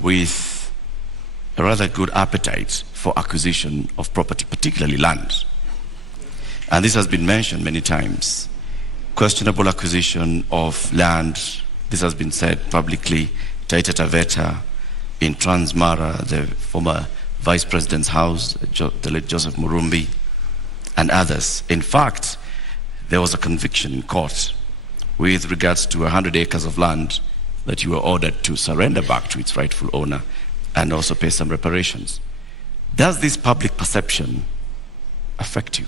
with a rather good appetite for acquisition of property, particularly land. And this has been mentioned many times. Questionable acquisition of land, this has been said publicly, Taita Taveta, in Transmara, the former Vice President's house, the late Joseph Murumbi, and others. In fact, there was a conviction in court with regards to 100 acres of land that you were ordered to surrender back to its rightful owner and also pay some reparations. Does this public perception affect you?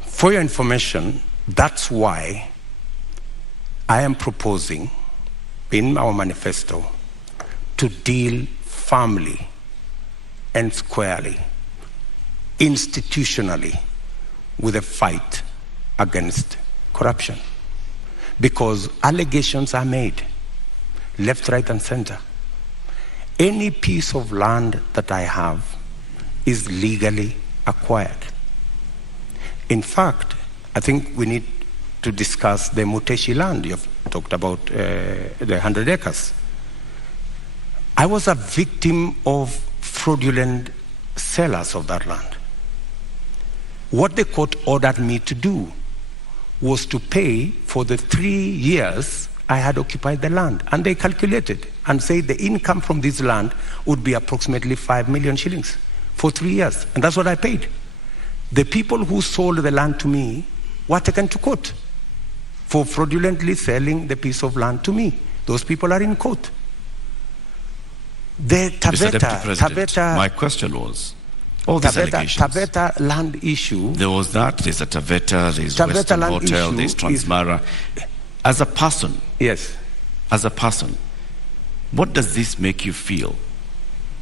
For your information, that's why I am proposing in our manifesto to deal firmly and squarely, institutionally, with a fight against corruption. Because allegations are made, left, right, and center. Any piece of land that I have is legally acquired. In fact, I think we need to discuss the Muteshi land. You've talked about the 100 acres. I was a victim of fraudulent sellers of that land. What the court ordered me to do was to pay for the 3 years I had occupied the land. And they calculated and said the income from this land would be approximately 5 million shillings for 3 years. And that's what I paid. The people who sold the land to me were taken to court for fraudulently selling the piece of land to me. Those people are in court. The Taveta, my question was, all these allegations. Taveta land issue. There was that, there's a Taveta, there's Western Hotel, there's Transmara. As a person, yes. As a person, what does this make you feel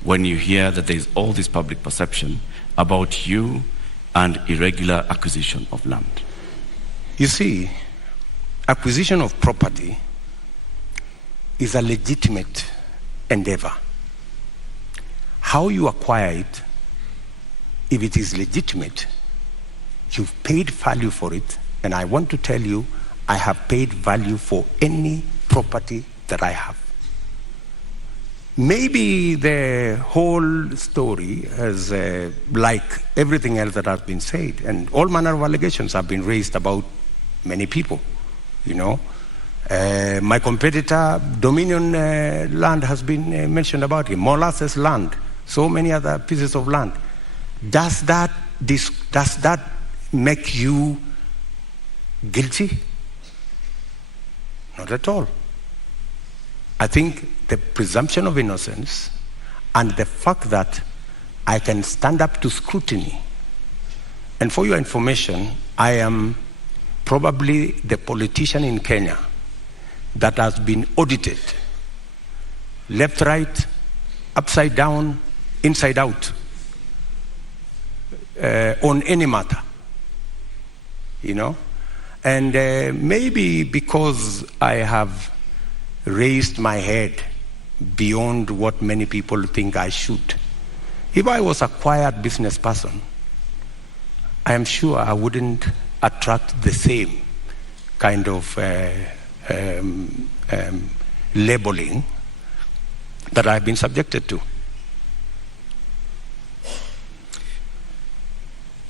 when you hear that there's all this public perception about you and irregular acquisition of land? You see, acquisition of property is a legitimate endeavor. How you acquire it, if it is legitimate, you've paid value for it, and I want to tell you, I have paid value for any property that I have. Maybe the whole story has, like everything else that has been said, and all manner of allegations have been raised about many people, you know. My competitor, Dominion land has been mentioned about him, Molasses land, so many other pieces of land. Does that make you guilty? Not at all. I think the presumption of innocence and the fact that I can stand up to scrutiny. And for your information, I am probably the politician in Kenya that has been audited, left, right, upside down, inside out, on any matter, you know. And maybe because I have raised my head beyond what many people think I should. If I was a quiet business person, I am sure I wouldn't attract the same kind of labeling that I've been subjected to.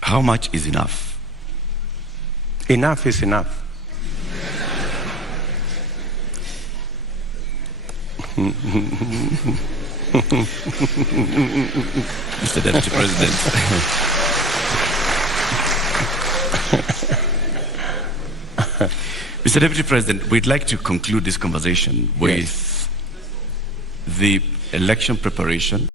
How much is enough? Enough is enough. Mr. Deputy President. Mr. Deputy President, we'd like to conclude this conversation with the election preparation